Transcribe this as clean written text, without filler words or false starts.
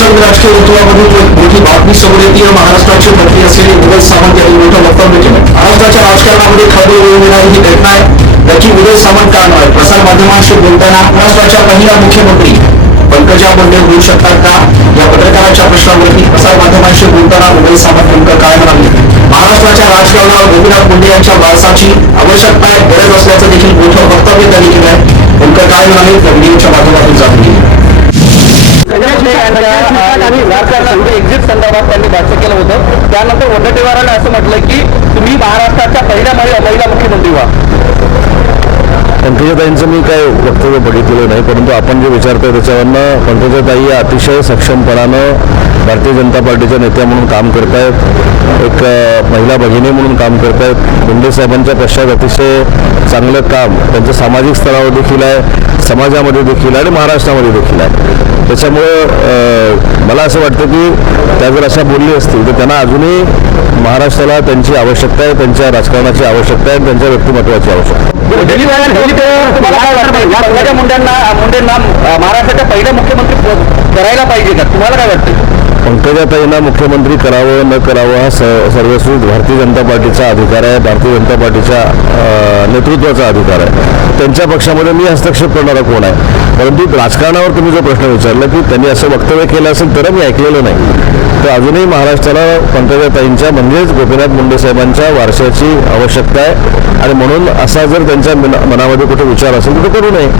महाराष्ट्रातील राजकीय वर्तुळामधील एक मोठी बातमी समोर येते. महाराष्ट्राचे मंत्री असलेले उदय सामंत यांनी मोठं वक्तव्य केलं. महाराष्ट्राच्या राजकारणामध्ये खळबळ उडवून येणारी ही घटना आहे. त्याची उदय सामंत का नव्हे? प्रसार माध्यमांशी बोलताना महाराष्ट्राच्या पहिल्या मुख्यमंत्री पंकजा मुंडे होऊ शकतात का या पत्रकाराच्या प्रश्नावरती प्रसार माध्यमांशी बोलताना उदय सामंत नेमकं काय म्हणाले? महाराष्ट्राच्या राजकारणावर गोपीनाथ मुंडे यांच्या वारसाची आवश्यकता आहे, गरज असल्याचं देखील मोठं वक्तव्य त्यांनी केलं आहे. नेमकं काय म्हणाले त्या व्हिडिओच्या माध्यमातून जाणून घेऊ. एक्झिट संदर्भात त्यांनी भाष्य केलं होतं. त्यानंतर वडेट्टीवारांनी असं म्हटलं की तुम्ही महाराष्ट्राच्या पहिल्या महिला मुख्यमंत्री व्हा. पंकजाताईंचं मी काय वक्तव्य बघितलेलं नाही, परंतु आपण जे विचारतोय त्याच्यावरनं पंकजाताई अतिशय सक्षमपणानं भारतीय जनता पार्टीच्या नेत्या म्हणून काम करत आहेत, एक महिला भगिनी म्हणून काम करत आहेत. मुंडे साहेबांच्या पश्चात अतिशय चांगलं काम त्यांच्या सामाजिक स्तरावर देखील आहे, समाजामध्ये देखील आहे आणि महाराष्ट्रामध्ये देखील आहे. त्याच्यामुळं मला असं वाटतं की त्या जर अशा बोलली असतील तर त्यांना अजूनही महाराष्ट्राला त्यांची आवश्यकता आहे, त्यांच्या राजकारणाची आवश्यकता आहे, त्यांच्या व्यक्तिमत्वाची आवश्यकता आहे. तुम्हाला काय वाटतं या पंकजा मुंडेंना महाराष्ट्राच्या पहिल्या मुख्यमंत्री करायला पाहिजे का? तुम्हाला काय वाटतं? पंकजाताईंना मुख्यमंत्री करावं न करावं हा सर्वस्वी भारतीय जनता पार्टीचा अधिकार आहे, भारतीय जनता पार्टीच्या नेतृत्वाचा अधिकार आहे. त्यांच्या पक्षामध्ये मी हस्तक्षेप करणारा कोण आहे? परंतु राजकारणावर तुम्ही जो प्रश्न विचारला की त्यांनी असं वक्तव्य केलं असेल तर मी ऐकलेलं नाही. तर अजूनही महाराष्ट्राला पंकजाताईंच्या म्हणजेच गोपीनाथ मुंडे साहेबांच्या वारशाची आवश्यकता आहे आणि म्हणून असा जर त्यांच्या मनामध्ये कुठे विचार असेल तर तो करू नये.